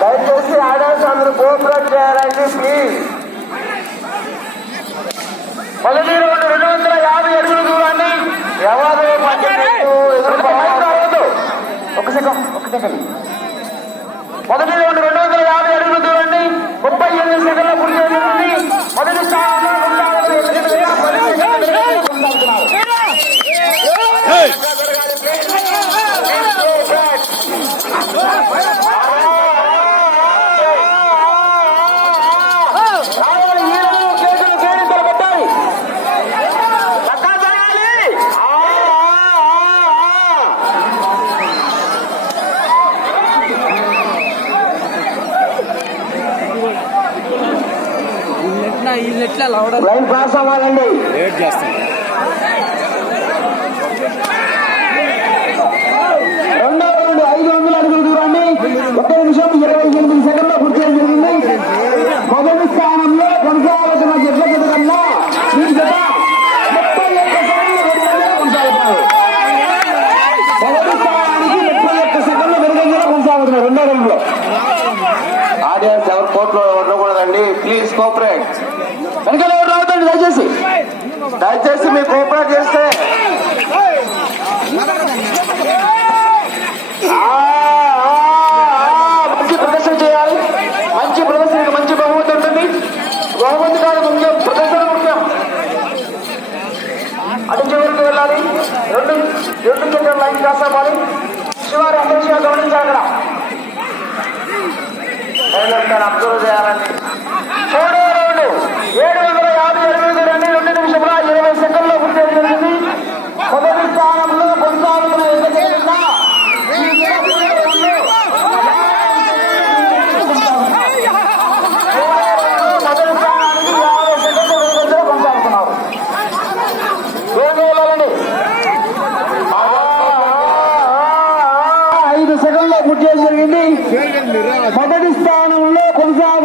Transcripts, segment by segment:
దయచేసి ఆడర్స్ అందరూ చేయాలండి ప్లీజ్ మళ్ళీ రెండు వందల యాభై అడుగులు చూడండి ఎవరు వీళ్ళెట్లా వీళ్ళెట్లా లవడ లైన్ పాస్ అవ్వాలండి. లేట్ చేస్తాం. రెండో రౌండ్ ఐదు వందల అడుగుల దూరాన్ని ఒక నిమిషం ఇరవై ఎనిమిది సెకండ్ల పూర్తి జరిగింది. మొదటి స్థానంలో కొనసాగుతున్న జట్ల జత కన్నా ఈ జత ముప్పై ఒక్క సెకండ్ల వెనుకంజలో కొనసాగుతున్నారు మొదటి స్థానానికి ముప్పై ఒక్క సెకండ్ల వెనుకంజలో కొనసాగుతున్నారు రెండో రౌండ్లో ఆడియన్స్ ఎవరు కోర్టులో ఉండకూడదండి ప్లీజ్ కోఆపరేట్ వెనకాల ఎవరు రావద్దండి దయచేసి. దయచేసి మీ కోఆపరేట్ చేస్తే. మంచి ప్రదర్శన చేయాలి. మంచి ప్రదర్శనకి మంచి బహుమతి ఉంటుంది. బహుమతి కాదు ముఖ్యం ప్రదర్శన ముఖ్యం. అటు చివరికి వెళ్ళాలి. రెండు రెండు చక్రం లైన్ క్రాస్ అవ్వాలి శివారు అధ్యక్షుగా గమనించాలి అక్కడ. అబ్జర్వ్ చేయాలండి.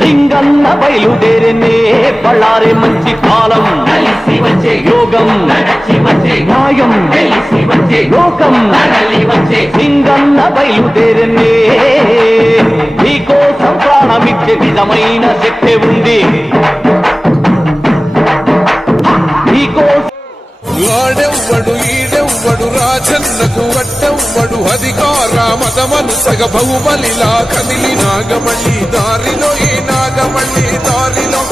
సింగన్న బయలుదేరనే బళ్ళారే మంచి కాలం. కలిసి వచ్చే యోగం నడచి వచ్చే న్యాయం. తెలిసి వచ్చే లోకం. నడలి వచ్చే సింగన్న బయలుదేరనే నీకోసం ప్రాణమిచ్చే నిజమైన శక్తి ఉంది. నీకోసం వాడెవ్వడు ఈడెవ్వడు రాజన్నకు వడ్డెవ్వడు అధికార మతమను సగ బహుబలిలా కదిలి నాగమళ్ళి దారిలో ఈ నాగమల్లి దారిలో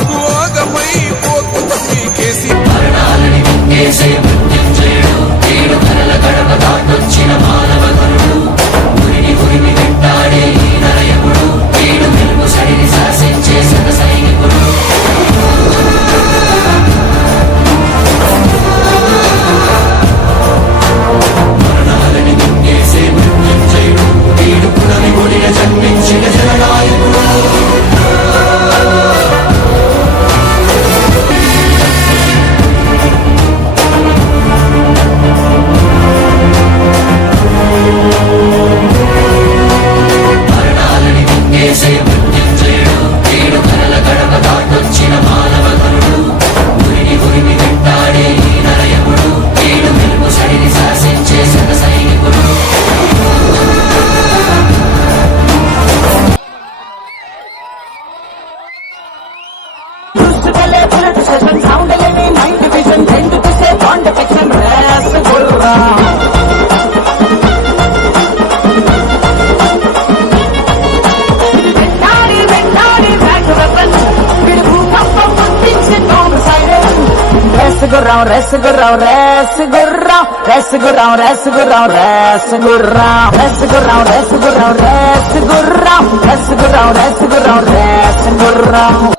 ரசகுராம் ரசகுராம் ரசகுராம் ரசகுராம் ரசகுராம் ரசகுராம் ரசகுராம் ரசகுராம் ரசகுராம் ரசகுராம் ரசகுராம் ரசகுராம்